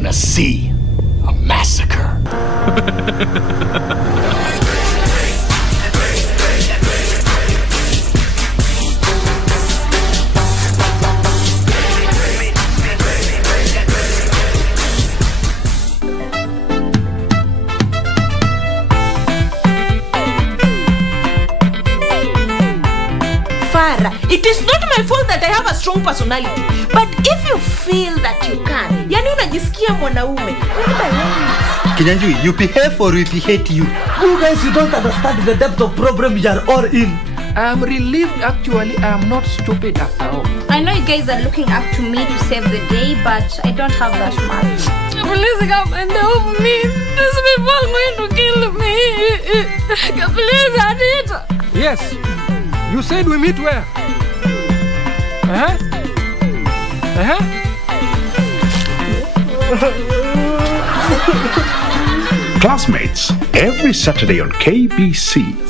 gonna see a massacre. It is not my fault that I have a strong personality. But if you feel that you can, yani unajisikia mwanaume. Kinyanjui, you behave or we hate you. You guys, you don't understand the depth of problem you are all in. I am relieved actually. I am not stupid after all. I know you guys are looking up to me to save the day, but I don't have that much. Please come and help me. These people are going to kill me. Please, Anita. Yes. You said we meet where? Classmates, every Saturday on KBC.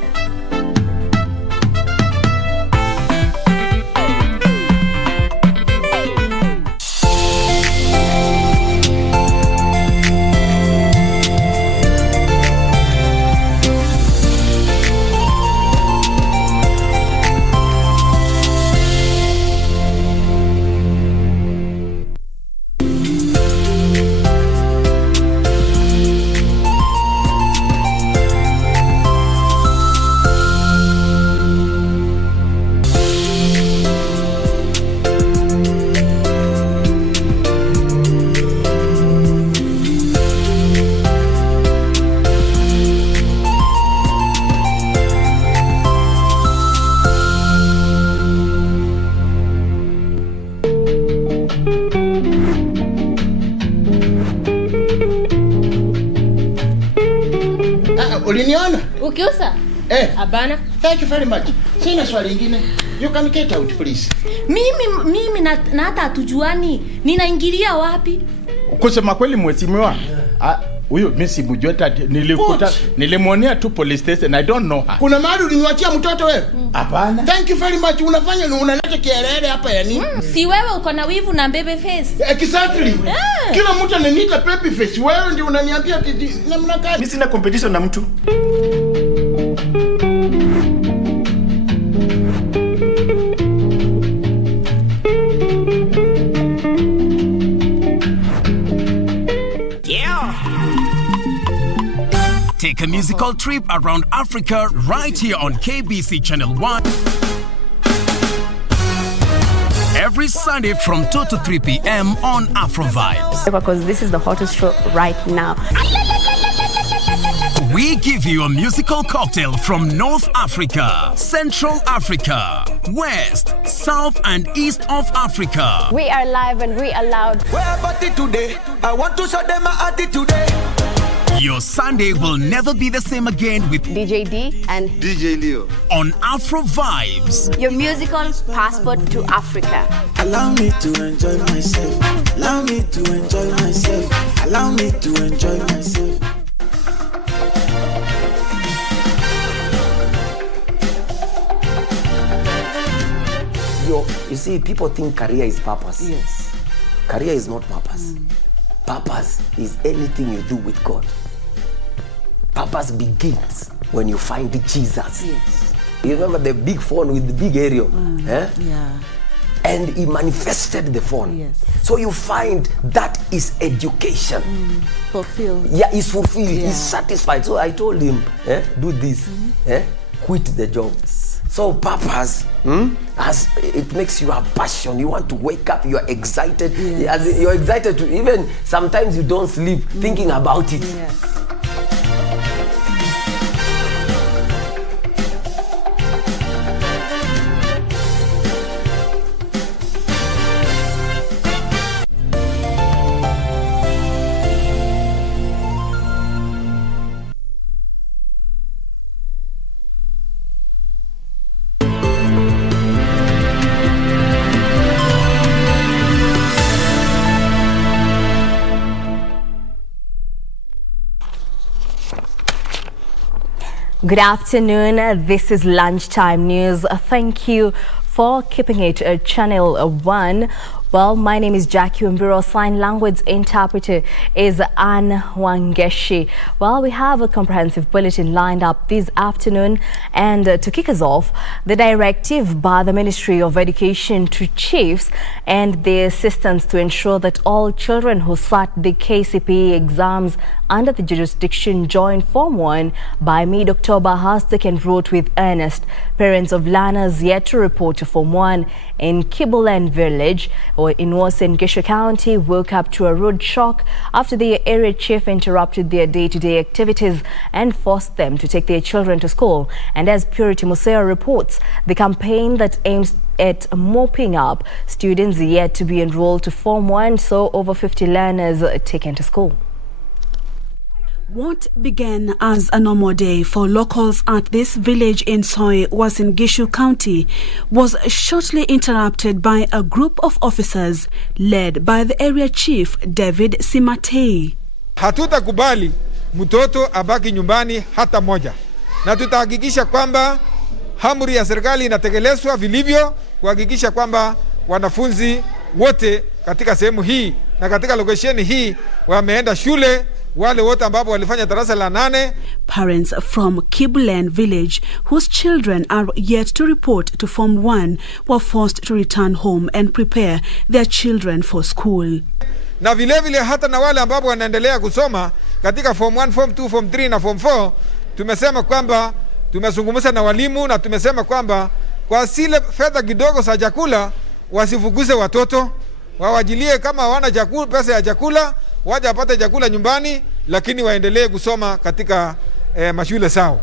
Uliniona? Ukiusa? Abana. Thank you very much. Sina swali lingine. You can get out please. Mimi na hata hatujuani. Ninaingilia wapi? Kusema kweli mheshimiwa. Huyo mimi simjui hata nilimwonea tu police station. I don't know her. Kuna mahali uliniachia mtoto wewe? Hapana. Thank you very much. Unaleta kielele hapa ya nini? Si wewe uko na wivu na baby face. Exactly. Kila mtu ananiita baby face. Wewe ndio unaniambia namna gani? Mimi sina competition na mtu. Take a musical trip around Africa right here on KBC Channel 1. Every Sunday from 2 to 3 p.m. on Afro Vibes. Because this is the hottest show right now. We give you a musical cocktail from North Africa, Central Africa, West, South and East of Africa. We are live and we are loud. Where about it today? I want to show them my attitude today. Your Sunday will never be the same again with DJ D and DJ Leo on Afro Vibes. Your musical passport to Africa. Allow me to enjoy myself. Allow me to enjoy myself. Allow me to enjoy myself. You see, people think career is purpose. Yes. Career is not purpose. Purpose is anything you do with God. Purpose begins when you find Jesus. Yes. You remember the big phone with the big aerial? Yeah. And he manifested the phone. Yes. So you find that is education. Fulfilled. Yeah, he's fulfilled. Yeah. He's satisfied. So I told him, do this. Quit the job. So purpose, as it makes you a passion. You want to wake up, you're excited. Yes. You're excited to even sometimes you don't sleep thinking about it. Yes. Good afternoon. This is Lunchtime News. Thank you for keeping it Channel 1. Well, my name is Jacky. Wambiru. Sign language interpreter is Anne Wangeshi. Well, we have a comprehensive bulletin lined up this afternoon, and to kick us off, the directive by the Ministry of Education to chiefs and their assistants to ensure that all children who sat the KCPE exams under the jurisdiction join Form 1 by mid-October has taken root with earnest. Parents of learners yet to report to Form 1 in Kibuland Village or in Gishu County woke up to a rude shock after the area chief interrupted their day-to-day activities and forced them to take their children to school. And as Purity Museo reports, the campaign that aims at mopping up students yet to be enrolled to Form 1 saw over 50 learners taken to school. What began as a normal day for locals at this village in Soy Gishu County was shortly interrupted by a group of officers led by the area chief David Simatei. Hatutakubali mtoto abaki nyumbani hata moja, na tutahakikisha kwamba amri ya serikali inatekelezwa vilivyo, kuhakikisha kwamba wanafunzi wote katika sehemu hii na katika location hii wameenda shule. Wale wote ambapo walifanya darasa la 8. Parents from Kibuland Village whose children are yet to report to Form 1 were forced to return home and prepare their children for school. Na vile hata na wale ambapo wanaendelea kusoma katika Form 1, Form 2, Form 3 na Form 4, tumesema kwamba tumezungumza na walimu na tumesema kwamba kwa zile fedha kidogo za chakula wasifukuze watoto, wawajilie kama hawana chakula, pesa ya chakula waje apate chakula nyumbani, lakini waendelee kusoma katika mashule zao.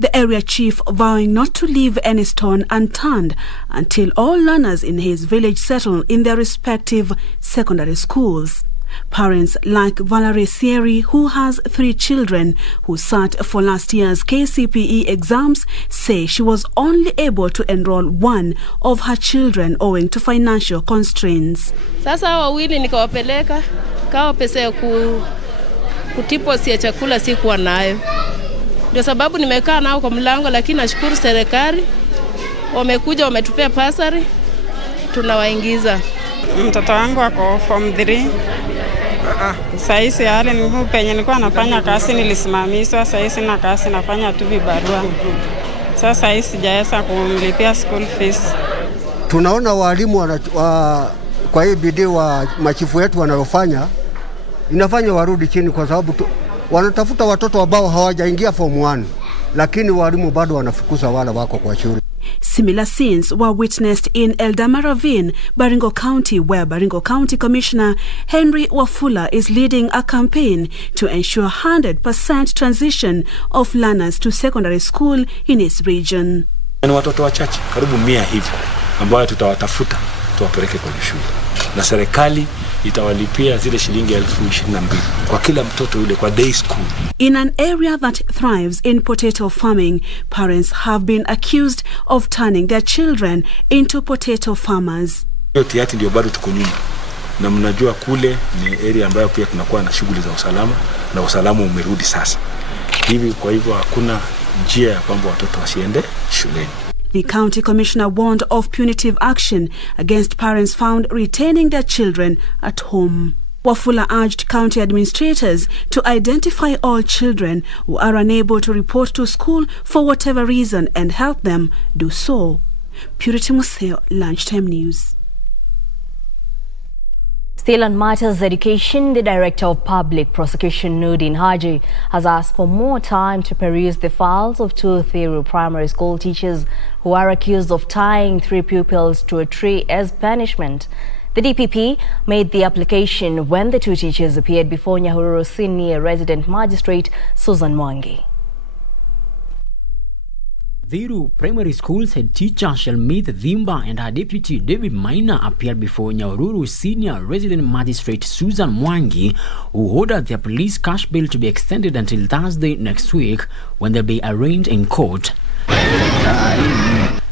The area chief vowing not to leave any stone unturned until all learners in his village settle in their respective secondary schools. Parents like Valerie Sieri, who has 3 children who sat for last year's KCPE exams, say she was only able to enroll one of her children owing to financial constraints. Sasa wawili nikawapeleka kawa pesa ya kutipo si ya chakula sikuwa nayo. Ndio sababu nimekaa nao kwa mlango, lakini nashukuru serikali wamekuja wametupea pasari tunawaingiza. Mtoto wangu ako Form 3. Saisi hali ni penye nilikuwa nafanya kazi nilisimamishwa, saisi na kazi nafanya tu vibarua. Sasa hii sijaweza kumlipia school fees. Tunaona walimu kwa hii bidii wa machifu wetu wanayofanya inafanya warudi chini, kwa sababu wanatafuta watoto ambao hawajaingia Form 1, lakini walimu bado wanafukuza wale wako kwa shule. Similar scenes were witnessed in Eldama Ravine, Baringo County, where Baringo County Commissioner Henry Wafula is leading a campaign to ensure 100% transition of learners to secondary school in his region. Ni watoto wachache karibu 100 hivi ambao tutawatafuta tuwapeleke kwenye shule, na serikali itawalipia zile shilingi 22,000 kwa kila mtoto yule kwa day school. In an area that thrives in potato farming, parents have been accused of turning their children into potato farmers. Yote yati ndio bado tuko nyuma, na mnajua kule ni area ambayo pia tunakuwa na shughuli za usalama, na usalama umerudi sasa hivi. Kwa hivyo hakuna njia ya kwamba watoto wasiende shuleni. The county commissioner warned of punitive action against parents found retaining their children at home. Wafula urged county administrators to identify all children who are unable to report to school for whatever reason and help them do so. Purity Museo, Lunchtime News. Still on matters education, the Director of Public Prosecution, Nudin Haji, has asked for more time to peruse the files of 2 THIRU primary school teachers who are accused of tying 3 pupils to a tree as punishment. The DPP made the application when the 2 teachers appeared before Nyahururu Senior Resident Magistrate Susan Mwangi. THIRU Primary School's head teacher Shalmith Dhimba and her deputy David Maina appeared before Nyahururu Senior Resident Magistrate Susan Mwangi, who ordered their police cash bail to be extended until Thursday next week, when they'll be arraigned in court.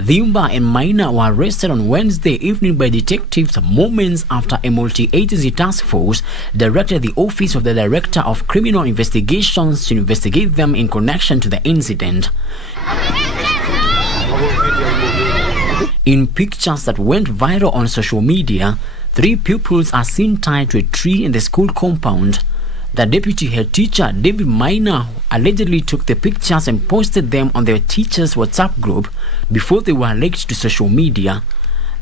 Dhimba and Maina were arrested on Wednesday evening by detectives moments after a multi-agency task force directed the Office of the Director of Criminal Investigations to investigate them in connection to the incident. In pictures that went viral on social media, 3 pupils are seen tied to a tree in the school compound. The deputy head teacher, David Maina, allegedly took the pictures and posted them on the teachers' WhatsApp group before they were leaked to social media.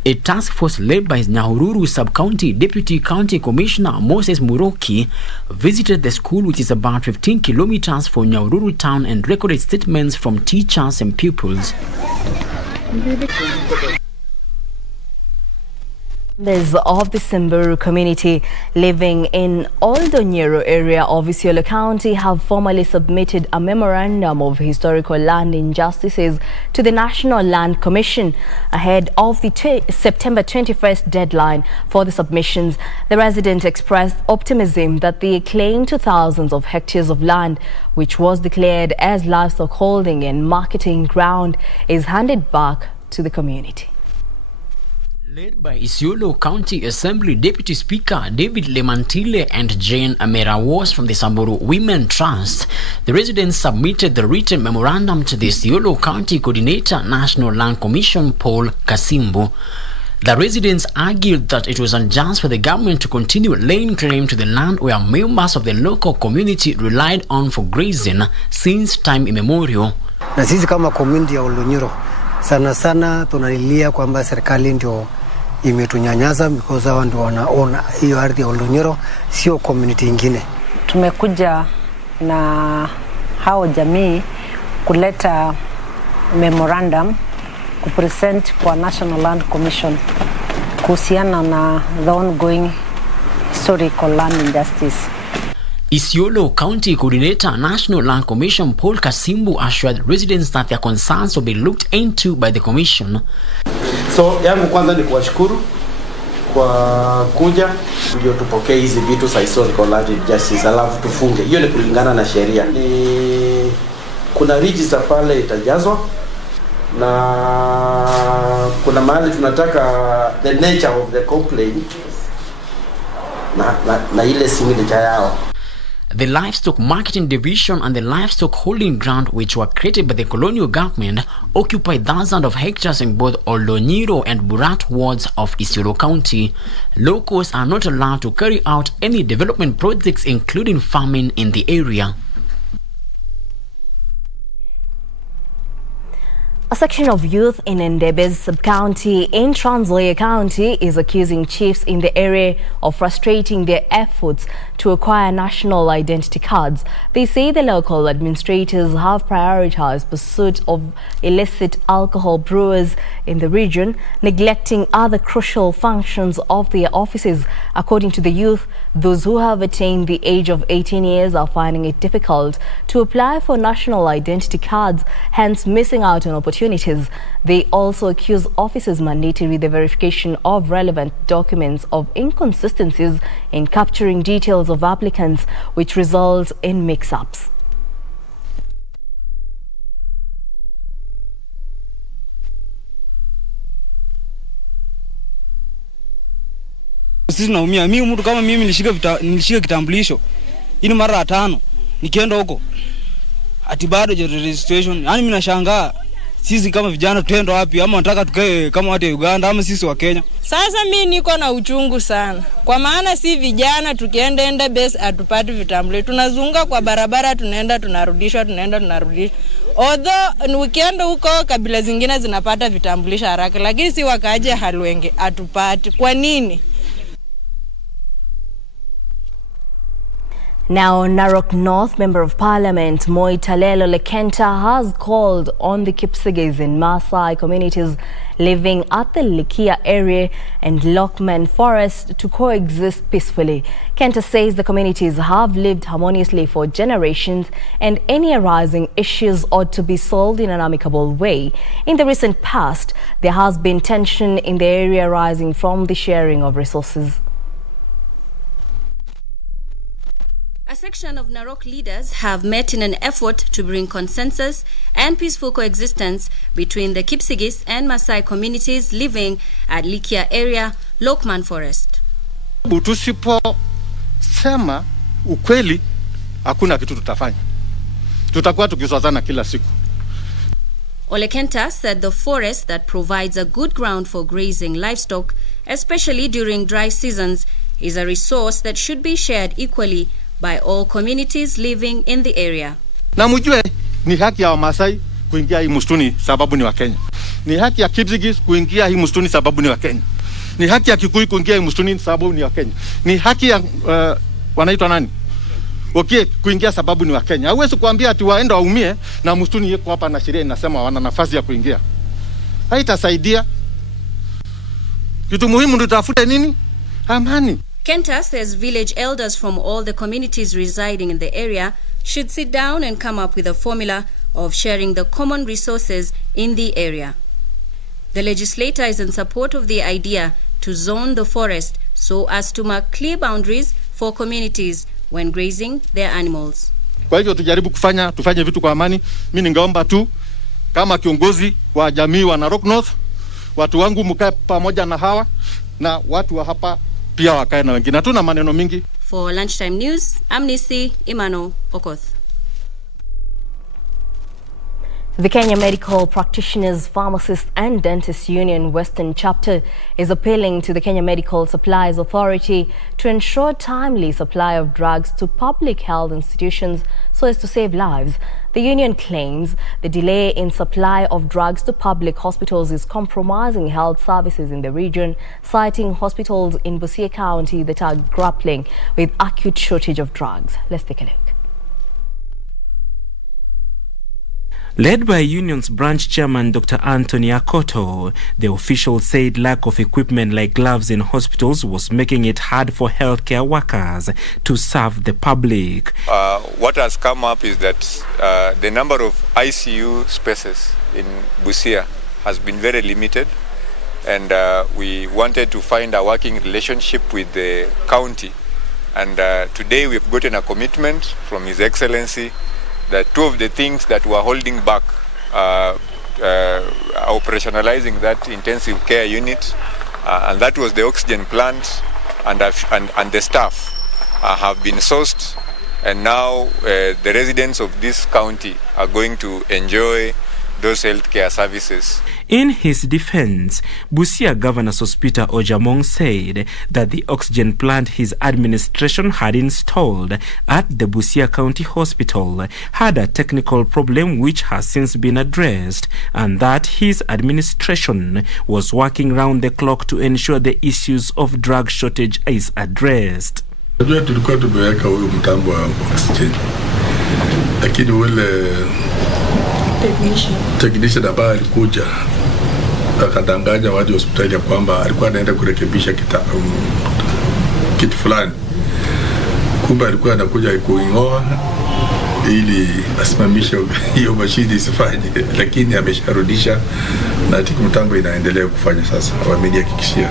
A task force led by Nyahururu Sub-County Deputy County Commissioner Moses Muroki visited the school, which is about 15 kilometers from Nyahururu town, and recorded statements from teachers and pupils. Members of the Wambiru community living in Oldonyero area of ISIOLO County have formally submitted a memorandum of historical land injustices to the National Land Commission ahead of the September 21st deadline for the submissions. The resident expressed optimism that the claim to thousands of hectares of land, which was declared as livestock holding and marketing ground, is handed back to the community. Led by ISIOLO County Assembly Deputy Speaker David Lemantile and Jane Amerawas from the Samburu Women Trust, the residents submitted the written memorandum to the ISIOLO County Coordinator National Land Commission Paul Kasimbu. The residents argued that it was unjust for the government to continue laying claim to the land where members of the local community relied on for grazing since time immemorial. Na sisi kama community ya Oldonyero sana sana tunalilia kwamba serikali ndio imetunyanyasa because hao ndio wanaona hiyo ardhi ya Oldonyero, sio community ingine. Tumekuja na hao jamii kuleta memorandum kupresent kwa National Land Commission kuhusiana na the ongoing historical land injustice. ISIOLO County Coordinator National Land Commission Paul Kasimbu assured residents that their concerns will be looked into by the commission. So yangu kwanza ni kuwashukuru kwa kuja ndio tupokee hizi vitu za historical land injustice, alafu tufunge. Hiyo ni kulingana na sheria. Ni kuna register pale itajazwa na kuna mahali tunataka the nature of the complaint na ile signature yao. The Livestock Marketing Division and the Livestock Holding Ground, which were created by the colonial government, occupy thousands of hectares in both Oldonyero and Burat wards of ISIOLO County. Locals are not allowed to carry out any development projects, including farming, in the area. A section of youth in Ndebe's sub-county in Trans Nzoia County is accusing chiefs in the area of frustrating their efforts to acquire national identity cards. They say the local administrators have prioritized pursuit of illicit alcohol brewers in the region, neglecting other crucial functions of their offices. According to the youth, those who have attained the age of 18 years are finding it difficult to apply for national identity cards, hence missing out on opportunities. They also accuse officers mandated with the verification of relevant documents of inconsistencies in capturing details of applicants, which results in mix-ups. Sisi naumia. Mimi mtu kama mimi nilishika kitambulisho ini mara 5 nikienda huko ati bado registration. Yaani mimi nashangaa sisi kama vijana tuende wapi, ama nataka tukae kama watu wa Uganda ama sisi wa Kenya. Sasa mimi niko na uchungu sana. Kwa maana si vijana tukienda base atupati vitambulisho. Tunazunga kwa barabara, tunaenda tunarudishwa, tunaenda tunarudishwa. Although ukienda huko kabila zingine zinapata vitambulisho haraka, lakini si wakaje Halwenge atupati. Kwa nini? Now, Narok North Member of Parliament Moitalelo Lekenta has called on the Kipsigis and Maasai communities living at the Likia area and Lockman Forest to coexist peacefully. Kenta says the communities have lived harmoniously for generations and any arising issues ought to be solved in an amicable way. In the recent past, there has been tension in the area arising from the sharing of resources. A section of Narok leaders have met in an effort to bring consensus and peaceful coexistence between the Kipsigis and Maasai communities living at Likia area, Lockman Forest. Tusiposema ukweli, hakuna kitu tutafanya. Tutakuwa tukiswazana kila siku. Ole Kenta said the forest that provides a good ground for grazing livestock especially during dry seasons, is a resource that should be shared equally by all communities living in the area. Na mjue ni haki ya Wamasai kuingia hii msituni sababu ni wa Kenya. Ni haki ya Kipsigis kuingia hii msituni sababu ni wa Kenya. Ni haki ya Kikuyu kuingia hii msituni sababu ni wa Kenya. Ni haki ya wanaitwa nani? Okay, kuingia sababu ni wa Kenya. Hauwezi kuambia ati waenda waumie na msituni yuko hapa na sheria inasema wana nafasi ya kuingia. Haitasaidia. Kitu muhimu ndio tutafute nini? Amani. Kenta says village elders from all the communities residing in the area should sit down and come up with a formula of sharing the common resources in the area. The legislator is in support of the idea to zone the forest so as to mark clear boundaries for communities when grazing their animals. Kwa hivyo tufanye vitu kwa amani. Mimi ningeomba tu kama kiongozi wa jamii wa Narok North, watu wangu mkae pamoja na hawa na watu wa hapa pia wakae na wengine. Hatuna maneno mingi. For Lunchtime News, I'm Nisi Imano Okoth. The Kenya Medical Practitioners, Pharmacists and Dentists Union Western Chapter is appealing to the Kenya Medical Supplies Authority to ensure timely supply of drugs to public health institutions so as to save lives. The union claims the delay in supply of drugs to public hospitals is compromising health services in the region, citing hospitals in Busia County that are grappling with acute shortage of drugs. Let's take a look. Led by Union's branch chairman Dr. Anthony Akoto, the official said lack of equipment like gloves in hospitals was making it hard for healthcare workers to serve the public. What has come up is that the number of ICU spaces in Busia has been very limited, and we wanted to find a working relationship with the county. And today we've gotten a commitment from His Excellency that two of the things that were holding back operationalizing that intensive care unit, and that was the oxygen plant and the staff have been sourced, and now the residents of this county are going to enjoy those healthcare services. In his defense, Busia Governor Sospita Ojamong said that the oxygen plant his administration had installed at the Busia County Hospital had a technical problem which has since been addressed, and that his administration was working round the clock to ensure the issues of drug shortage is addressed. Tulikuwa tumeweka huyo mtambo wa oxygen, lakini ule technician ambaye alikuja akadanganya watu hospitali ya kwamba alikuwa anaenda kurekebisha kitu fulani, kumbe alikuwa anakuja kuingoa ili asimamishe hiyo mashine isifanye, lakini amesharudisha na tiku mtambo inaendelea kufanya sasa, wamenihakikishia.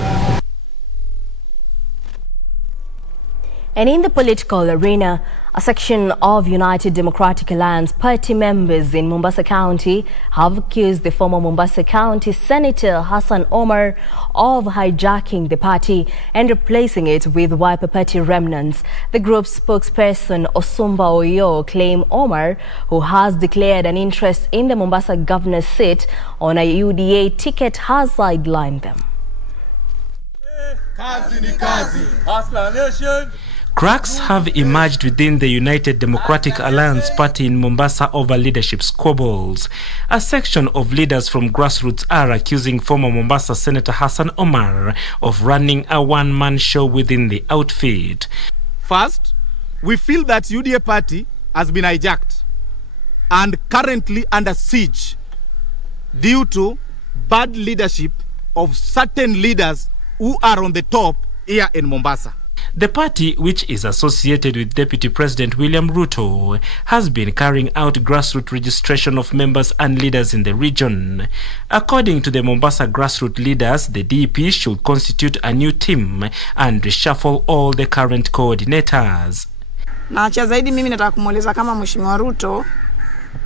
And in the political arena, a section of United Democratic Alliance party members in Mombasa County have accused the former Mombasa County Senator Hassan Omar of hijacking the party and replacing it with Wiper Party remnants. The group's spokesperson Osumba Oyo claimed Omar, who has declared an interest in the Mombasa governor's seat on a UDA ticket, has sidelined them. Kazi ni kazi. Hustler Nation. Cracks have emerged within the United Democratic Alliance party in Mombasa over leadership squabbles. A section of leaders from grassroots are accusing former Mombasa Senator Hassan Omar of running a one-man show within the outfit. First, we feel that UDA party has been hijacked and currently under siege due to bad leadership of certain leaders who are on the top here in Mombasa. The party, which is associated with Deputy President William Ruto, has been carrying out grassroots registration of members and leaders in the region. According to the Mombasa grassroots leaders, the DP should constitute a new team and reshuffle all the current coordinators. Na cha zaidi mimi nataka kumueleza kama Mheshimiwa Ruto,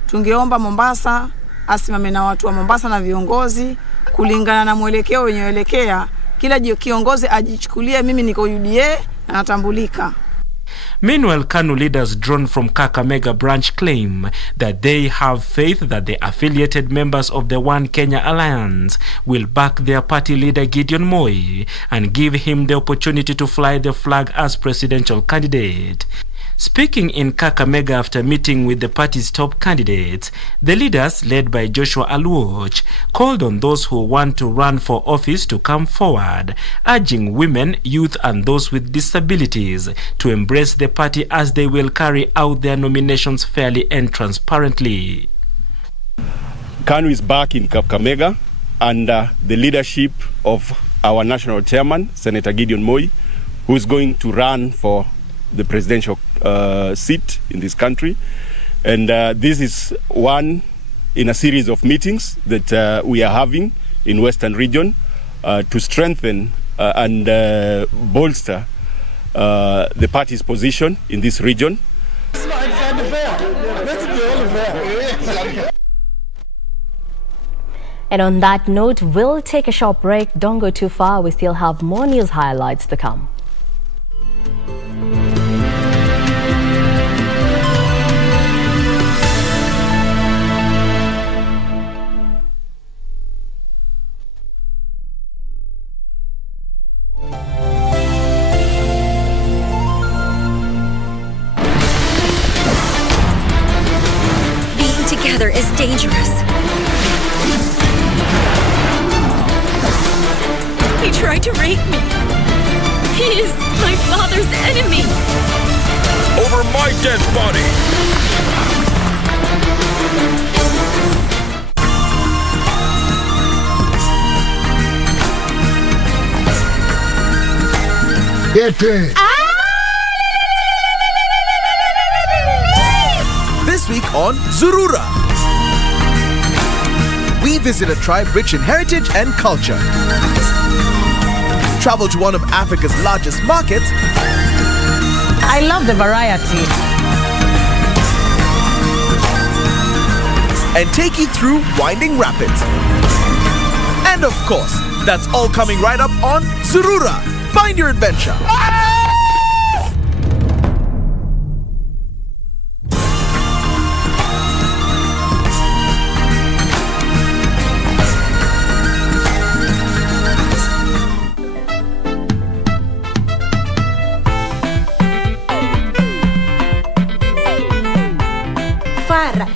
tungeomba Mombasa asimame na watu wa Mombasa na viongozi kulingana na mwelekeo wenyeelekea. Kila kiongozi ajichukulie mimi niko UDA na natambulika. Meanwhile, KANU leaders drawn from Kakamega branch claim that they have faith that the affiliated members of the One Kenya Alliance will back their party leader Gideon Moi and give him the opportunity to fly the flag as presidential candidate. Speaking in Kakamega after meeting with the party's top candidates, the leaders, led by Joshua Aluoch, called on those who want to run for office to come forward, urging women, youth and those with disabilities to embrace the party as they will carry out their nominations fairly and transparently. KANU is back in Kakamega under the leadership of our national chairman, Senator Gideon Moi, who is going to run for the presidential seat in this country. And this is one in a series of meetings that we are having in Western region to strengthen and bolster the party's position in this region. And on that note, we'll take a short break. Don't go too far. We still have more news highlights to come. Together is dangerous. He tried to rape me. He is my father's enemy. Over my dead body. Get it. This week on Zurura, we visit a tribe rich in heritage and culture. Travel to one of Africa's largest markets. I love the variety. And take you through winding rapids. And of course, that's all coming right up on Zurura. Find your adventure.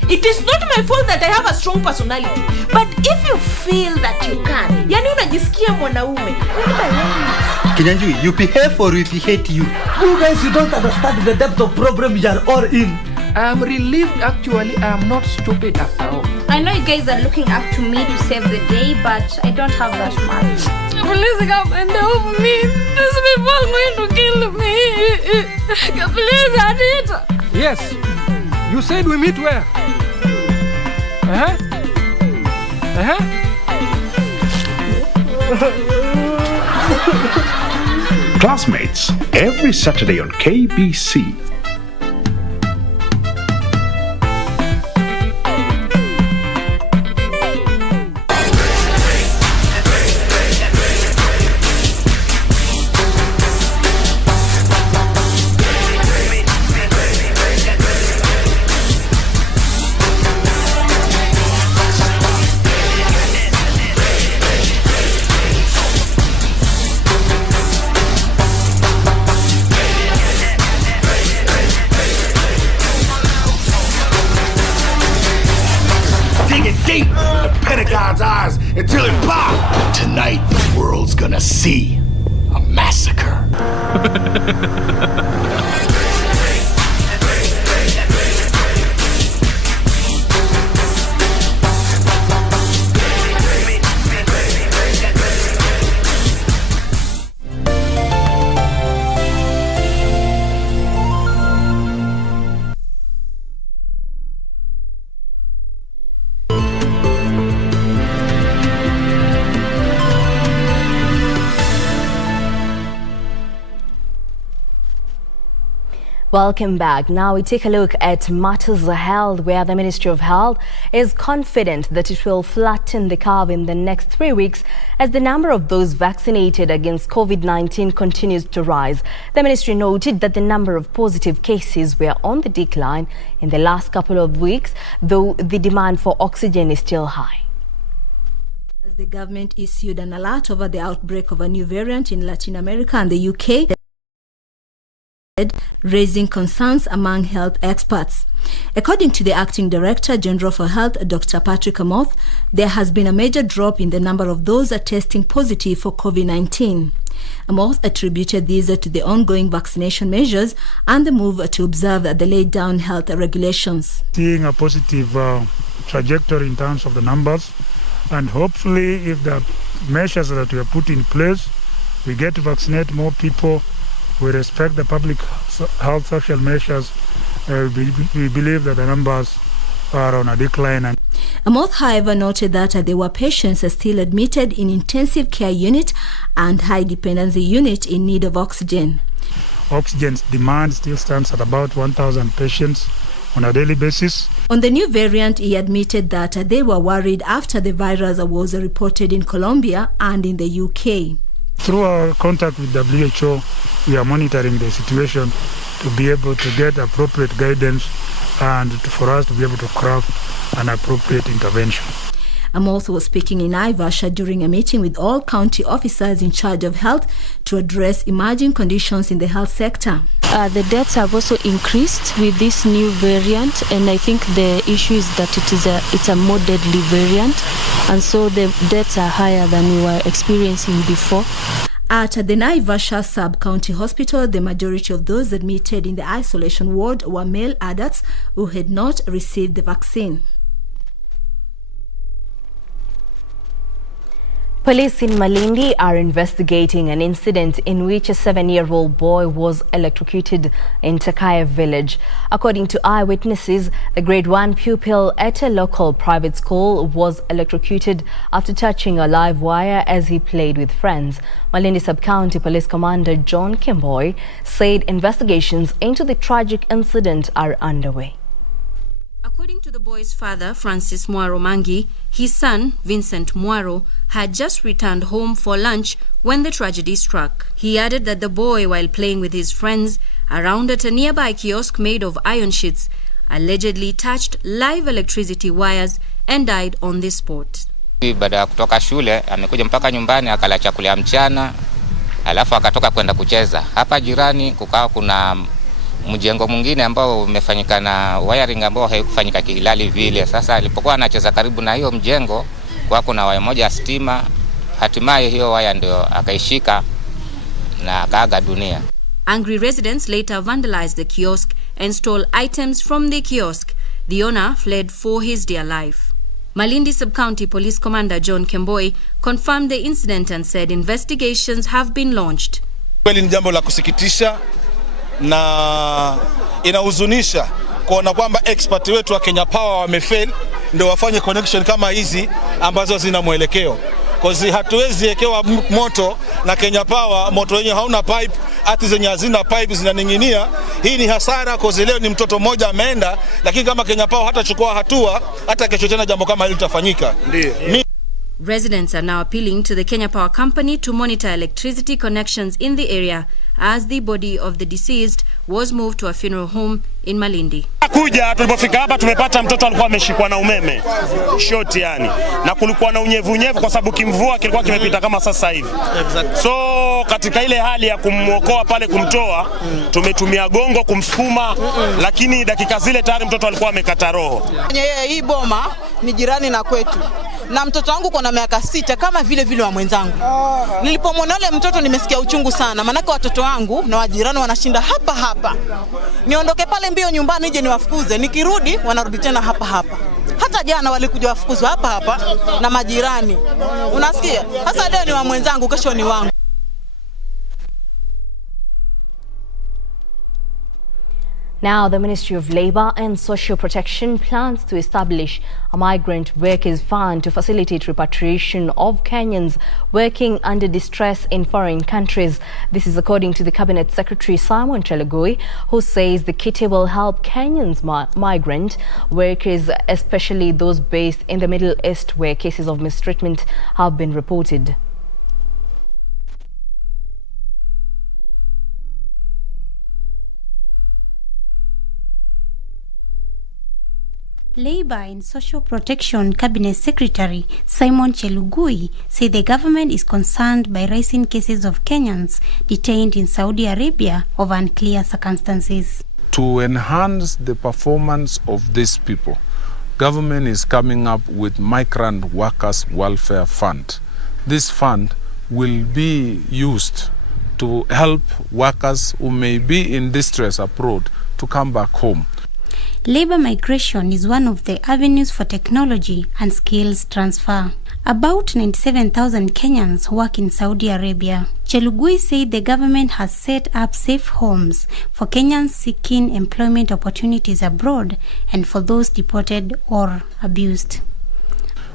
It is not my fault that I have a strong personality, but if you feel that you can, yani unajisikia mwanaume. Kinyanjui, you behave or we hate you. You guys, you don't understand the depth of problem you are all in. I am relieved. Actually, I am not stupid after all. I know you guys are looking up to me to save the day, but I don't have that much. Please come and help me. These people are going to kill me. Please, Anita. Yes. You said we meet where? Classmates, every Saturday on KBC. Deep in the Pentagon's eyes until it pops. Tonight, the world's gonna see a massacre. Welcome back. Now we take a look at matters of health, where the Ministry of Health is confident that it will flatten the curve in the next 3 weeks as the number of those vaccinated against COVID-19 continues to rise. The ministry noted that the number of positive cases were on the decline in the last couple of weeks, though the demand for oxygen is still high. As the government issued an alert over the outbreak of a new variant in Latin America and the UK, raising concerns among health experts. According to the Acting Director General for Health, Dr. Patrick Amoth, there has been a major drop in the number of those testing positive for COVID-19. Amoth attributed these to the ongoing vaccination measures and the move to observe the laid down health regulations. Seeing a positive trajectory in terms of the numbers, and hopefully if the measures that we have put in place, we get to vaccinate more people, we respect the public health social measures, we believe that the numbers are on a decline. Amoth, however, noted that there were patients still admitted in intensive care unit and high dependency unit in need of oxygen. Oxygen's demand still stands at about 1,000 patients on a daily basis. On the new variant, he admitted that they were worried after the virus was reported in Colombia and in the UK. Through our contact with WHO, we are monitoring the situation to be able to get appropriate guidance and for us to be able to craft an appropriate intervention. Amoth was speaking in Naivasha during a meeting with all county officers in charge of health to address emerging conditions in the health sector. The deaths have also increased with this new variant, and I think the issue is that it's a more deadly variant, and so the deaths are higher than we were experiencing before. At the Naivasha Sub-County Hospital, the majority of those admitted in the isolation ward were male adults who had not received the vaccine. Police in Malindi are investigating an incident in which a 7-year-old boy was electrocuted in Takaya village. According to eyewitnesses, the grade 1 pupil at a local private school was electrocuted after touching a live wire as he played with friends. Malindi Sub-County Police Commander John Kimboy said investigations into the tragic incident are underway. According to the boy's father, Francis Mwaro Mangi, his son, Vincent Mwaro, had just returned home for lunch when the tragedy struck. He added that the boy, while playing with his friends around at a nearby kiosk made of iron sheets, allegedly touched live electricity wires and died on the spot. Baada ya kutoka shule, amekuja mpaka nyumbani akala chakula ya mchana, alafu akatoka kwenda kucheza. Hapa jirani kukawa kuna mjengo mwingine ambao umefanyika na wiring ambao haikufanyika kihalali vile. Sasa alipokuwa anacheza karibu na hiyo mjengo, kwa kuna waya moja ya stima, hatimaye hiyo waya ndio akaishika na akaaga dunia. Angry residents later vandalized the kiosk and stole items from the kiosk. The owner fled for his dear life. Malindi Sub-County Police Commander John Kemboi confirmed the incident and said investigations have been launched. Kweli ni jambo la kusikitisha na inahuzunisha kuona kwamba expert wetu wa Kenya Power wamefail ndio wafanye connection kama hizi ambazo zina mwelekeo. Kozi hatuwezi ekewa moto na Kenya Power, moto wenyewe hauna pipe, hati zenye hazina pipe zinaning'inia. Hii ni hasara kozi leo ni mtoto mmoja ameenda, lakini kama Kenya Power hatachukua hatua, hata kesho tena jambo kama hili litafanyika. Residents are now appealing to the Kenya Power Company to monitor electricity connections in the area as the body of the deceased was moved to a funeral home in Malindi. Kuja tulipofika hapa tumepata mtoto alikuwa ameshikwa na umeme short yani, na kulikuwa na unyevu kwa sababu kimvua kilikuwa kimepita kama sasa hivi. So katika ile hali ya kumuokoa pale kumtoa, tumetumia gongo kumsukuma, lakini dakika zile tayari mtoto alikuwa amekata roho. Hii boma ni jirani na kwetu, na mtoto wangu kuna miaka 6 kama vile wa mwenzangu. Nilipomwona yule mtoto nimesikia uchungu sana, maana watoto wangu na wajirani wanashinda hapa. Niondoke pale mbio nyumbani nije niwafukuze, nikirudi wanarudi tena hapa. Hata jana walikuja wafukuzwa hapa na majirani. Unasikia? Sasa leo ni wa mwenzangu, kesho ni wangu. Now, the Ministry of Labour and Social Protection plans to establish a migrant workers fund to facilitate repatriation of Kenyans working under distress in foreign countries. This is according to the Cabinet Secretary Simon Chelugui, who says the kitty will help Kenyans migrant workers, especially those based in the Middle East where cases of mistreatment have been reported. Labour and Social Protection Cabinet Secretary Simon Chelugui said the government is concerned by rising cases of Kenyans detained in Saudi Arabia of unclear circumstances. To enhance the performance of these people, government is coming up with Migrant Workers Welfare Fund. This fund will be used to help workers who may be in distress abroad to come back home. Labour migration is one of the avenues for technology and skills transfer. About 97,000 Kenyans work in Saudi Arabia. Chelugui said the government has set up safe homes for Kenyans seeking employment opportunities abroad and for those deported or abused.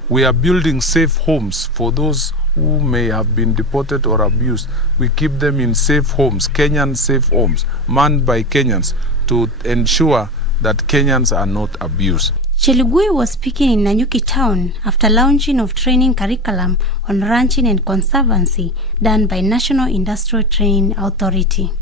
We are building safe homes for those who may have been deported or abused. We keep them in safe homes, Kenyan safe homes, manned by Kenyans to ensure that Kenyans are not abused. Chelugui was speaking in Nanyuki town after launching of training curriculum on ranching and conservancy done by National Industrial Training Authority.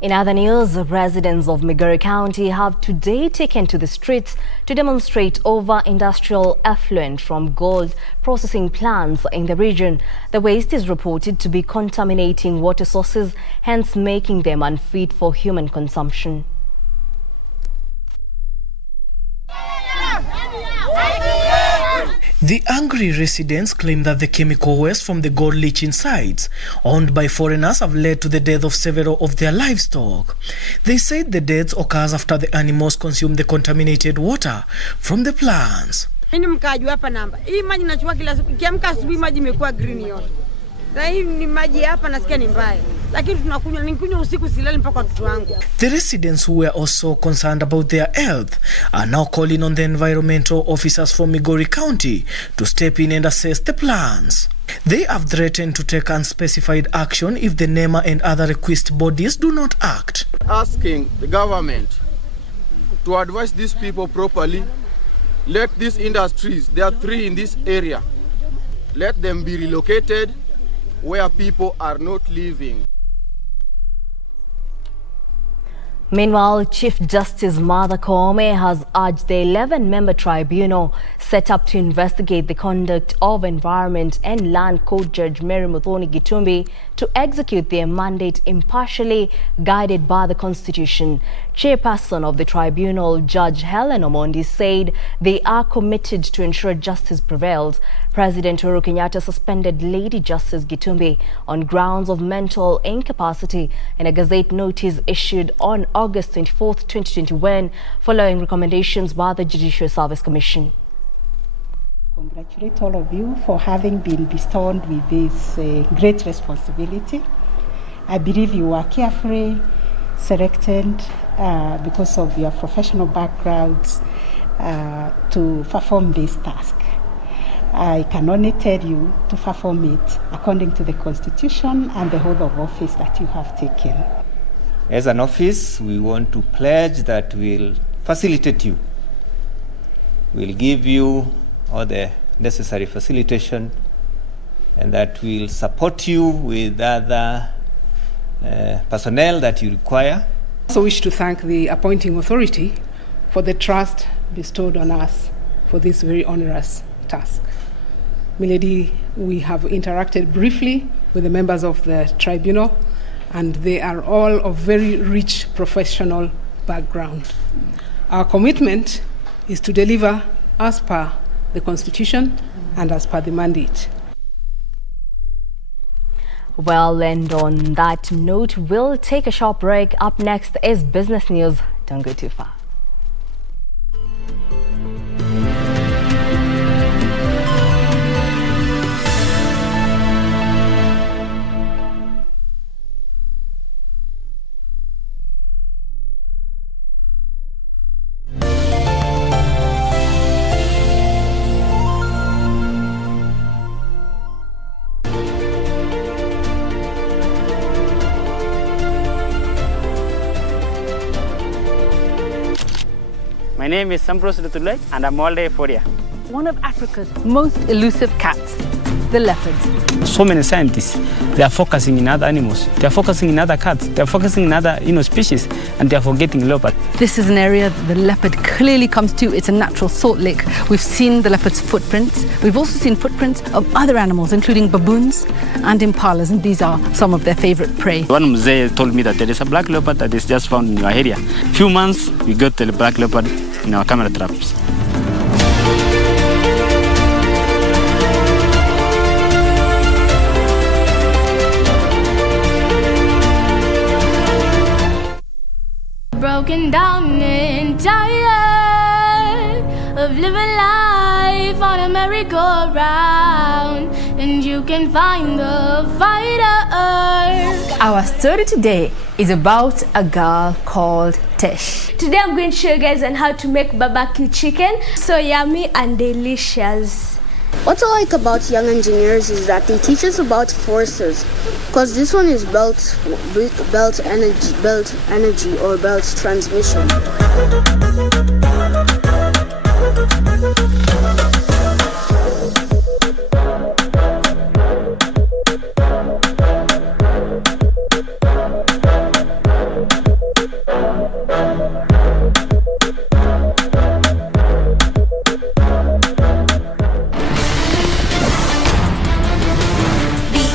In other news, residents of MIGORI County have today taken to the streets to demonstrate over industrial effluent from gold processing plants in the region. The waste is reported to be contaminating water sources, hence making them unfit for human consumption. The angry residents claim that the chemical waste from the gold leaching sites owned by foreigners have led to the death of several of their livestock. They said the deaths occurs after the animals consume the contaminated water from the plants. Mimi mkaji hapa namba. Hii maji nachukua kila siku. Kiamka asubuhi maji imekuwa green yote. Na hii ni maji hapa nasikia ni mbaya. Lakini tunakunywa nikunywa usiku silali mpaka watoto wangu. The residents who were also concerned about their health are now calling on the environmental officers from MIGORI County to step in and assess the plans. They have threatened to take unspecified action if the NEMA and other request bodies do not act. Asking the government to advise these people properly. Let these industries, there are 3 in this area, let them be relocated where people are not living. Meanwhile, Chief Justice Martha Koome has urged the 11-member tribunal set up to investigate the conduct of Environment and Land Court Judge Mary Muthoni Gitumbi to execute their mandate impartially, guided by the Constitution. Chairperson of the tribunal, Judge Helen Omondi, said they are committed to ensure justice prevails. President Uhuru Kenyatta suspended Lady Justice Gitumbi on grounds of mental incapacity in a Gazette notice issued on August 24, 2021, following recommendations by the Judicial Service Commission. Congratulate all of you for having been bestowed with this great responsibility. I believe you are carefully selected because of your professional backgrounds to perform this task. I can only tell you to perform it according to the Constitution and the oath of office that you have taken. As an office, we want to pledge that we'll facilitate you. We'll give you all the necessary facilitation and that we'll support you with other personnel that you require. I also wish to thank the appointing authority for the trust bestowed on us for this very onerous task. Milady, we have interacted briefly with the members of the tribunal, and they are all of very rich professional background. Our commitment is to deliver as per the Constitution and as per the mandate. Well, and on that note, we'll take a short break. Up next is business news. Don't go too far. My name is Sambros Lutulay and I'm all day for you. One of Africa's most elusive cats, the leopards. So many scientists, they are focusing in other animals. They are focusing in other cats. They are focusing in other species, and they are forgetting leopard. This is an area the leopard clearly comes to. It's a natural salt lick. We've seen the leopard's footprints. We've also seen footprints of other animals, including baboons and impalas, and these are some of their favorite prey. One mzee told me that there is a black leopard that is just found in your area. Few months, we got the black leopard in our camera traps. Broken down and tired of living life on a merry-go-round, and you can find the fighter. Our story today is about a girl called Tesh. Today I'm going to show you guys on how to make barbecue chicken. So yummy and delicious. What I like about young engineers is that they teach us about forces, because this one is belt energy or belt transmission.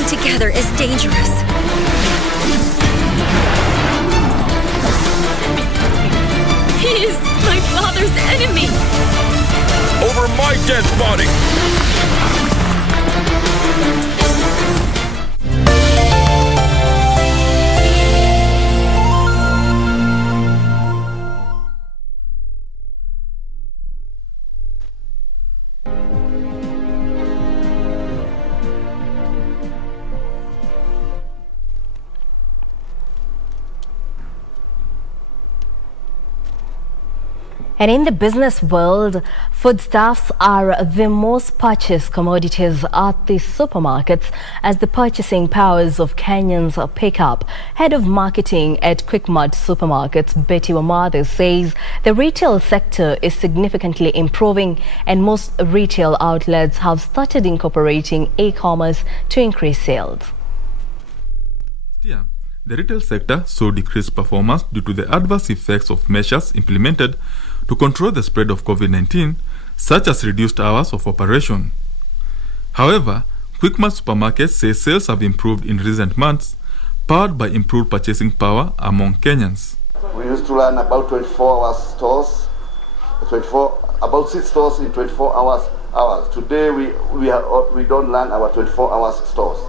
Together is dangerous. He is my father's enemy. Over my dead body. And in the business world, foodstuffs are the most purchased commodities at the supermarkets as the purchasing powers of Kenyans pick up. Head of marketing at Quickmart Supermarkets, Betty Wambiru, says the retail sector is significantly improving and most retail outlets have started incorporating e-commerce to increase sales. Last year, the retail sector saw decreased performance due to the adverse effects of measures implemented to control the spread of COVID-19, such as reduced hours of operation. However, Quickmart Supermarkets say sales have improved in recent months, powered by improved purchasing power among Kenyans. We used to run about 24-hour stores, about 6 stores in 24 hours. Today we don't run our 24-hour stores.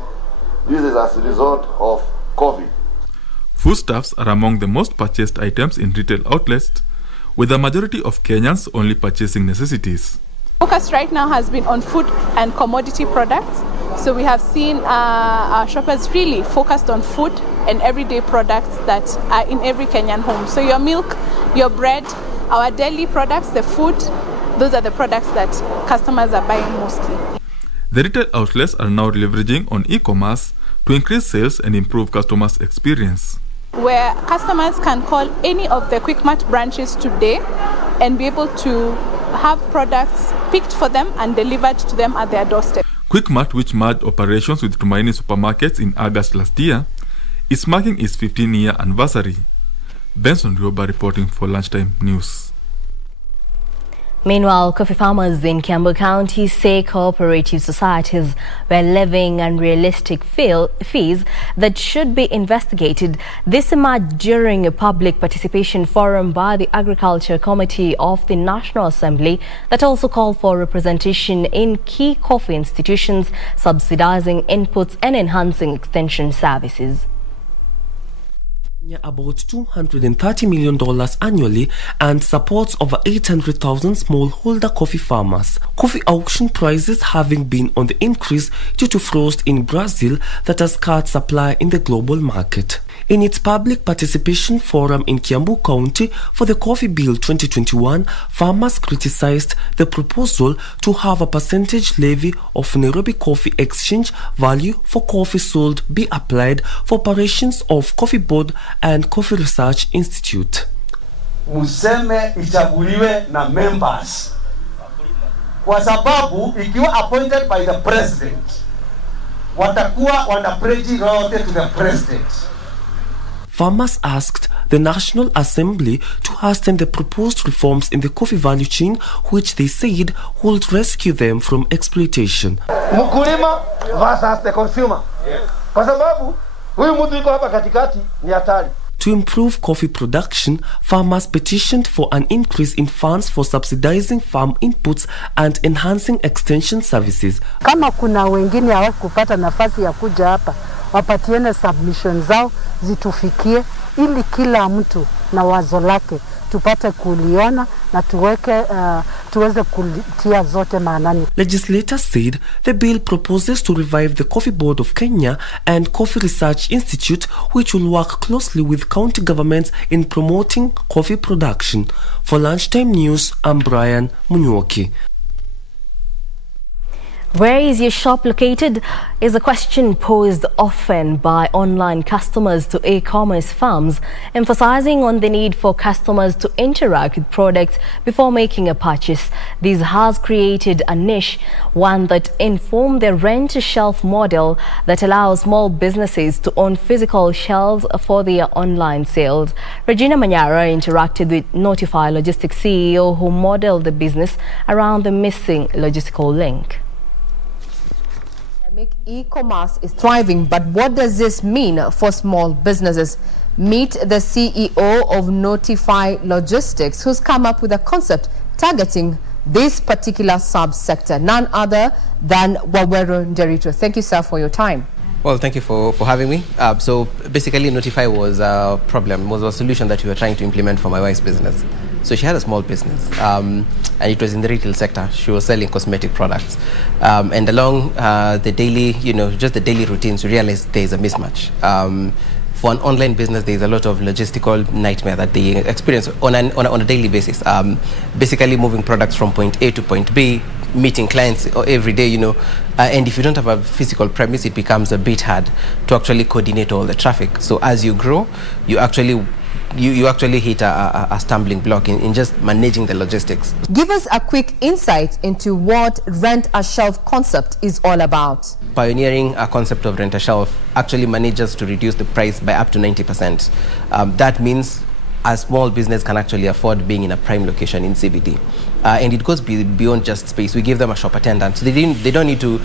This is as a result of COVID. Foodstuffs are among the most purchased items in retail outlets, with the majority of Kenyans only purchasing necessities. Focus right now has been on food and commodity products. So we have seen our shoppers really focused on food and everyday products that are in every Kenyan home. So your milk, your bread, our daily products, the food, those are the products that customers are buying mostly. The retail outlets are now leveraging on e-commerce to increase sales and improve customers' experience, where customers can call any of the Quickmart branches today and be able to have products picked for them and delivered to them at their doorstep. Quickmart, which merged operations with Tumaini Supermarkets in August last year, is marking its 15-year anniversary. Benson Rioba reporting for Lunchtime News. Meanwhile, coffee farmers in Kiambu County say cooperative societies were levying unrealistic fees that should be investigated. This emerged during a public participation forum by the Agriculture Committee of the National Assembly that also called for representation in key coffee institutions, subsidizing inputs and enhancing extension services. About $230 million annually and supports over 800,000 smallholder coffee farmers. Coffee auction prices having been on the increase due to frost in Brazil that has cut supply in the global market. In its public participation forum in Kiambu County for the Coffee Bill 2021, farmers criticized the proposal to have a percentage levy of Nairobi Coffee Exchange value for coffee sold be applied for operations of Coffee Board and Coffee Research Institute. museme ichaguliwe na members, kwa sababu ikiwa appointed by the president watakuwa wana pledge loyalty to the president. Farmers asked the National Assembly to hasten the proposed reforms in the coffee value chain, which they said would rescue them from exploitation. Mkulima versus the consumer. Kwa sababu huyu mtu yuko hapa katikati ni hatari. To improve coffee production, farmers petitioned for an increase in funds for subsidizing farm inputs and enhancing extension services. Kama kuna wengine hawakupata nafasi ya kuja hapa, wapatiene submission zao zitufikie, ili kila mtu na wazo lake tupate kuliona na tuweze kutia zote maanani. Legislators said the bill proposes to revive the Coffee Board of Kenya and Coffee Research Institute, which will work closely with county governments in promoting coffee production. For Lunchtime News, I'm Brian Munyuoki. Where is your shop located is a question posed often by online customers to e-commerce firms, emphasizing on the need for customers to interact with products before making a purchase. This has created a niche, one that informed the rent-to-shelf model that allows small businesses to own physical shelves for their online sales. Regina Manyara interacted with Notify Logistics CEO who modeled the business around the missing logistical link. E-commerce is thriving, but what does this mean for small businesses? Meet the CEO of Notify Logistics, who's come up with a concept targeting this particular subsector, none other than Wambiru Nderito. Thank you, sir, for your time. Well, thank you for having me. So basically, Notify was a problem, was a solution that we were trying to implement for my wife's business. So she had a small business, and it was in the retail sector. She was selling cosmetic products. And along the daily, just the daily routines, we realized there is a mismatch. For an online business, there is a lot of logistical nightmare that they experience on a daily basis. Basically moving products from point A to point B, meeting clients every day, and if you don't have a physical premise, it becomes a bit hard to actually coordinate all the traffic. So as you grow, you actually hit a stumbling block in just managing the logistics. Give us a quick insight into what rent-a-shelf concept is all about. Pioneering a concept of rent-a-shelf actually manages to reduce the price by up to 90%. That means a small business can actually afford being in a prime location in CBD. And it goes beyond just space. We give them a shop attendant, so they don't need to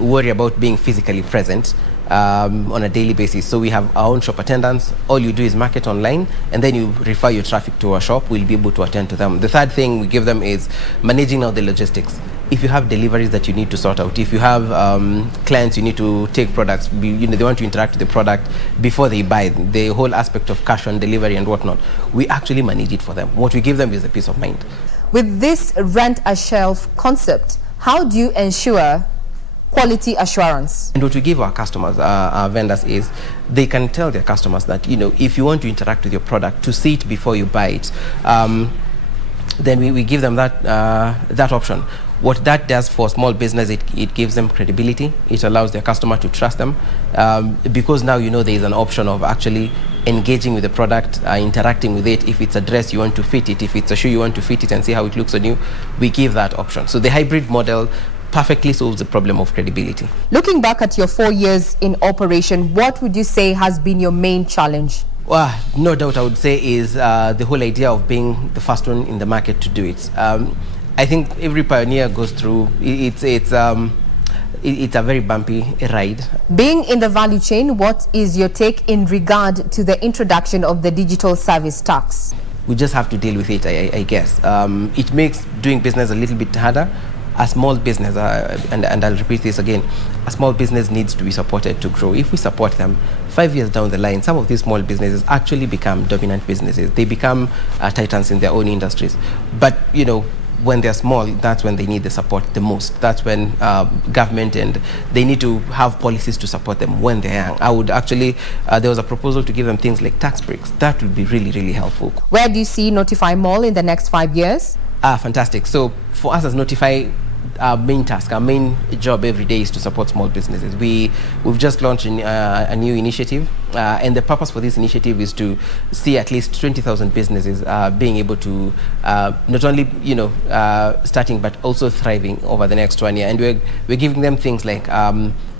worry about being physically present on a daily basis. So we have our own shop attendants. All you do is market online, and then you refer your traffic to our shop. We'll be able to attend to them. The third thing we give them is managing out the logistics. If you have deliveries that you need to sort out, if you have clients you need to take products, they want to interact with the product before they buy, the whole aspect of cash on delivery and whatnot, we actually manage it for them. What we give them is a peace of mind. With this rent-a-shelf concept, how do you ensure quality assurance? And what we give our customers, our vendors, is they can tell their customers that, if you want to interact with your product, to see it before you buy it, then we give them that option. What that does for small business, it gives them credibility. It allows their customer to trust them, because now there is an option of actually engaging with the product, interacting with it. If it's a dress, you want to fit it. If it's a shoe, you want to fit it and see how it looks on you. We give that option. So the hybrid model perfectly solves the problem of credibility. Looking back at your 4 years in operation, what would you say has been your main challenge? Well, no doubt I would say is the whole idea of being the first one in the market to do it. I think every pioneer goes through, it's a very bumpy ride. Being in the value chain, what is your take in regard to the introduction of the digital service tax? We just have to deal with it, I guess. It makes doing business a little bit harder. A small business, and I'll repeat this again, a small business needs to be supported to grow. If we support them, 5 years down the line, some of these small businesses actually become dominant businesses. They become titans in their own industries. But, when they're small, that's when they need the support the most. That's when government and they need to have policies to support them when they're young. I would actually, there was a proposal to give them things like tax breaks. That would be really, really helpful. Where do you see Notify Mall in the next 5 years? Fantastic. So for us as Notify, our main task, our main job every day is to support small businesses. We've just launched a new initiative, and the purpose for this initiative is to see at least 20,000 businesses being able to not only starting but also thriving over the next 1 year. And we're giving them things like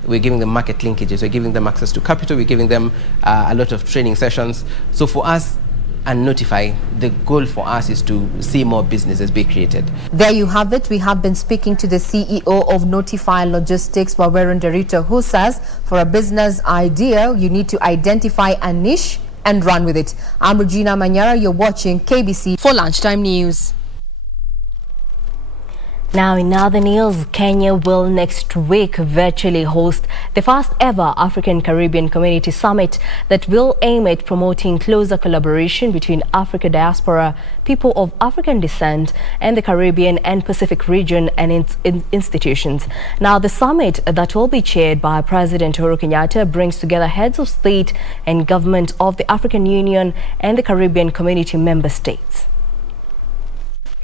we're giving them market linkages, we're giving them access to capital, we're giving them a lot of training sessions. So for us and Notify, the goal for us is to see more businesses be created. There you have it. We have been speaking to the CEO of Notify Logistics, Wambiru, who says for a business idea, you need to identify a niche and run with it. I'm Regina Manyara. You're watching KBC for Lunchtime News. Now in other news, Kenya will next week virtually host the first ever African-Caribbean Community Summit that will aim at promoting closer collaboration between Africa diaspora, people of African descent, and the Caribbean and Pacific region and its institutions. Now the summit that will be chaired by President Uhuru Kenyatta brings together heads of state and government of the African Union and the Caribbean Community member states.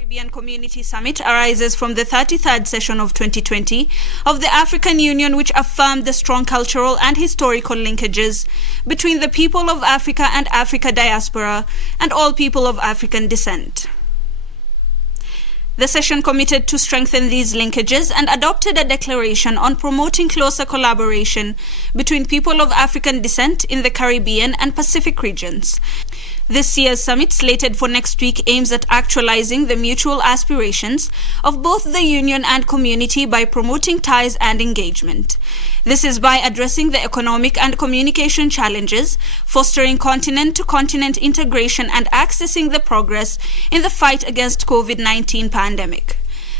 Caribbean Community Summit arises from the 33rd session of 2020 of the African Union, which affirmed the strong cultural and historical linkages between the people of Africa and Africa diaspora and all people of African descent. The session committed to strengthen these linkages and adopted a declaration on promoting closer collaboration between people of African descent in the Caribbean and Pacific regions. This year's summit, slated for next week, aims at actualizing the mutual aspirations of both the union and community by promoting ties and engagement. This is by addressing the economic and communication challenges, fostering continent-to-continent integration, and accessing the progress in the fight against COVID-19 pandemic.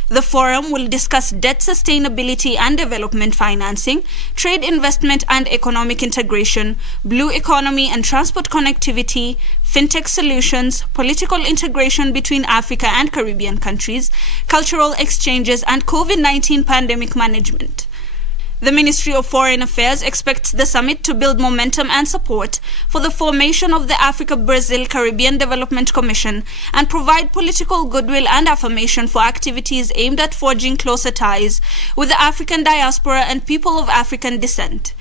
The forum will discuss debt sustainability and development financing, trade investment and economic integration, blue economy and transport connectivity, fintech solutions, political integration between Africa and Caribbean countries, cultural exchanges, and COVID-19 pandemic management. The Ministry of Foreign Affairs expects the summit to build momentum and support for the formation of the Africa-Brazil-Caribbean Development Commission and provide political goodwill and affirmation for activities aimed at forging closer ties with the African diaspora and people of African descent.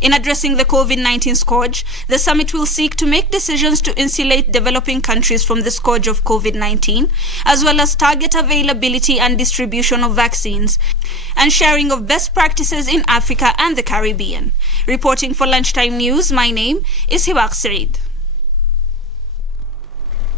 In addressing the COVID-19 scourge, the summit will seek to make decisions to insulate developing countries from the scourge of COVID-19, as well as target availability and distribution of vaccines and sharing of best practices in Africa and the Caribbean. Reporting for Lunchtime News, my name is Hiwaq Saeed.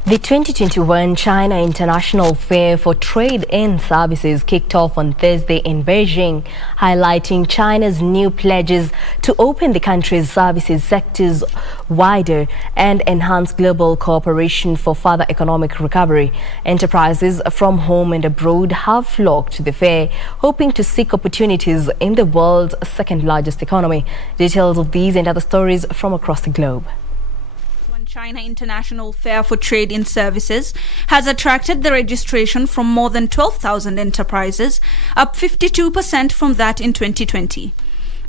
The 2021 China International Fair for Trade and Services kicked off on Thursday in Beijing, highlighting China's new pledges to open the country's services sectors wider and enhance global cooperation for further economic recovery. Enterprises from home and abroad have flocked to the fair, hoping to seek opportunities in the world's second-largest economy. Details of these and other stories from across the globe. China International Fair for Trade in Services has attracted the registration from more than 12,000 enterprises, up 52% from that in 2020.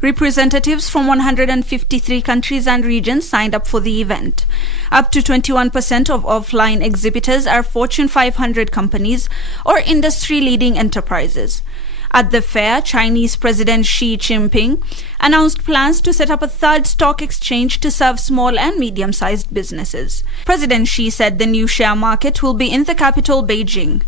Representatives from 153 countries and regions signed up for the event. Up to 21% of offline exhibitors are Fortune 500 companies or industry-leading enterprises. At the fair, Chinese President Xi Jinping announced plans to set up a third stock exchange to serve small and medium-sized businesses. President Xi said the new share market will be in the capital, Beijing.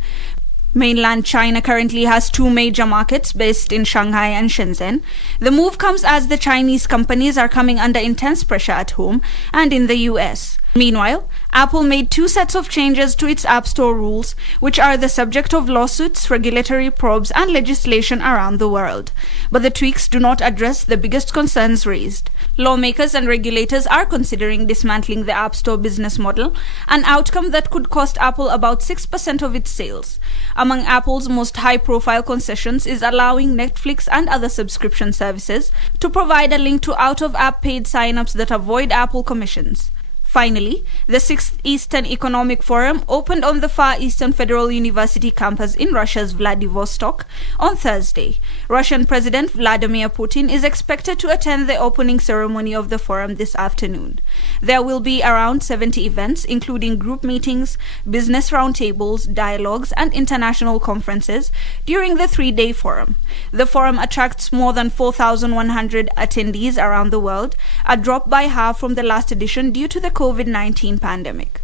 Mainland China currently has two major markets based in Shanghai and Shenzhen. The move comes as the Chinese companies are coming under intense pressure at home and in the US. Meanwhile, Apple made two sets of changes to its App Store rules, which are the subject of lawsuits, regulatory probes, and legislation around the world. But the tweaks do not address the biggest concerns raised. Lawmakers and regulators are considering dismantling the App Store business model, an outcome that could cost Apple about 6% of its sales. Among Apple's most high-profile concessions is allowing Netflix and other subscription services to provide a link to out-of-app paid sign-ups that avoid Apple commissions. Finally, the 6th Eastern Economic Forum opened on the Far Eastern Federal University campus in Russia's Vladivostok on Thursday. Russian President Vladimir Putin is expected to attend the opening ceremony of the forum this afternoon. There will be around 70 events, including group meetings, business roundtables, dialogues, and international conferences during the 3-day forum. The forum attracts more than 4,100 attendees around the world, a drop by half from the last edition due to the COVID-19 pandemic.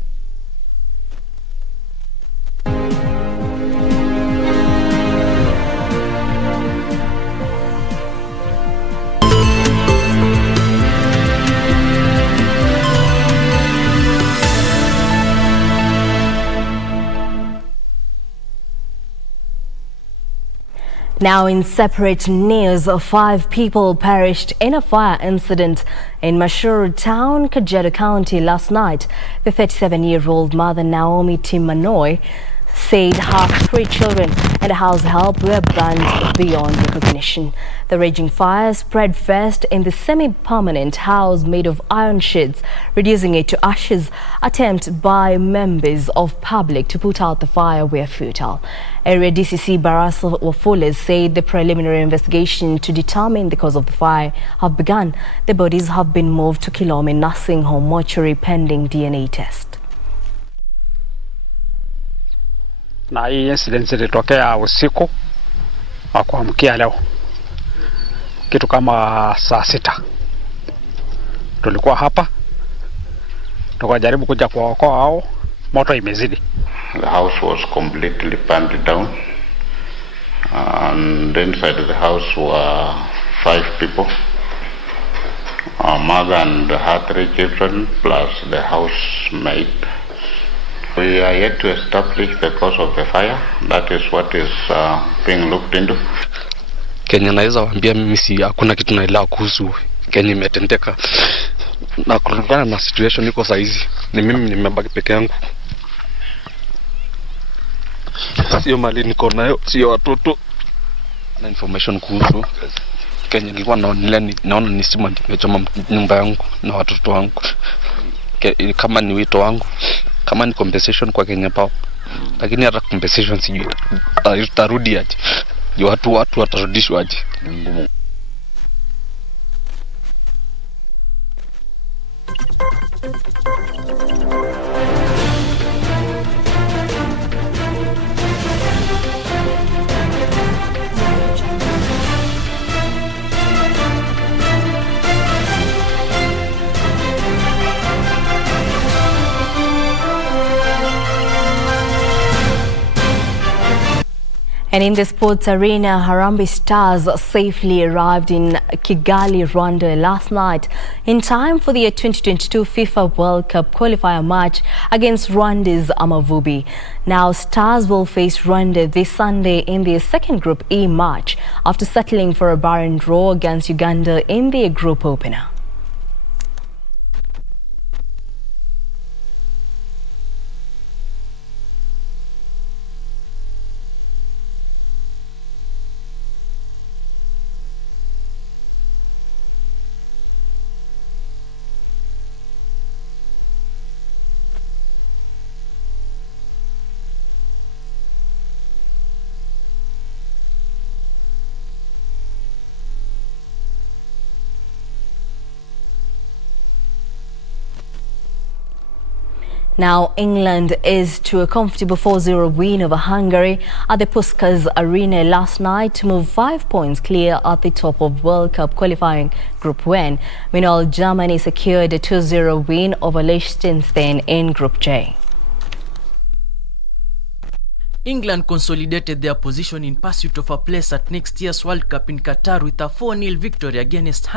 Now in separate news, 5 people perished in a fire incident in Mashuru town, KAJIADO County last night. The 37-year-old mother Naomi Timanoi said her 3 children and a house help were burned beyond recognition. The raging fire spread first in the semi-permanent house made of iron sheets, reducing it to ashes. Attempts by members of public to put out the fire were futile. Area DCC Barasa Wafules said the preliminary investigation to determine the cause of the fire have begun. The bodies have been moved to Kilome Nursing Home mortuary pending DNA test. Na hii incident ilitokea usiku wa kuamkia leo kitu kama saa 6. Tulikuwa hapa tukajaribu kuja kuwaokoa hao, moto imezidi. The house was completely burned down, and inside the house were 5 people, a mother and her 3 children plus the housemaid. We are yet to establish the cause of the fire. That is what is being looked into. Kenya naweza waambia mimi si hakuna kitu naelewa kuhusu Kenya imetendeka. Na kulingana na situation iko saizi, ni mimi nimebaki peke yangu. Sio mali niko nayo, sio watoto. Na information kuhusu Kenya nilikuwa naona ni sima nimechoma nyumba yangu na watoto wangu. Kama ni wito wangu, kama ni compensation kwa Kenya Power, lakini hata compensation sijui itarudi aje. Watu watarudishwa aje? Ngumu. And in the sports arena, Harambee Stars safely arrived in Kigali, Rwanda last night in time for the 2022 FIFA World Cup qualifier match against Rwanda's Amavubi. Now, Stars will face Rwanda this Sunday in their second Group E match after settling for a barren draw against Uganda in their group opener. Now, England is to a comfortable 4-0 win over Hungary at the Puskás Arena last night to move 5 points clear at the top of World Cup qualifying Group 1. Meanwhile, Germany secured a 2-0 win over Liechtenstein in Group J. England consolidated their position in pursuit of a place at next year's World Cup in Qatar with a 4-0 victory against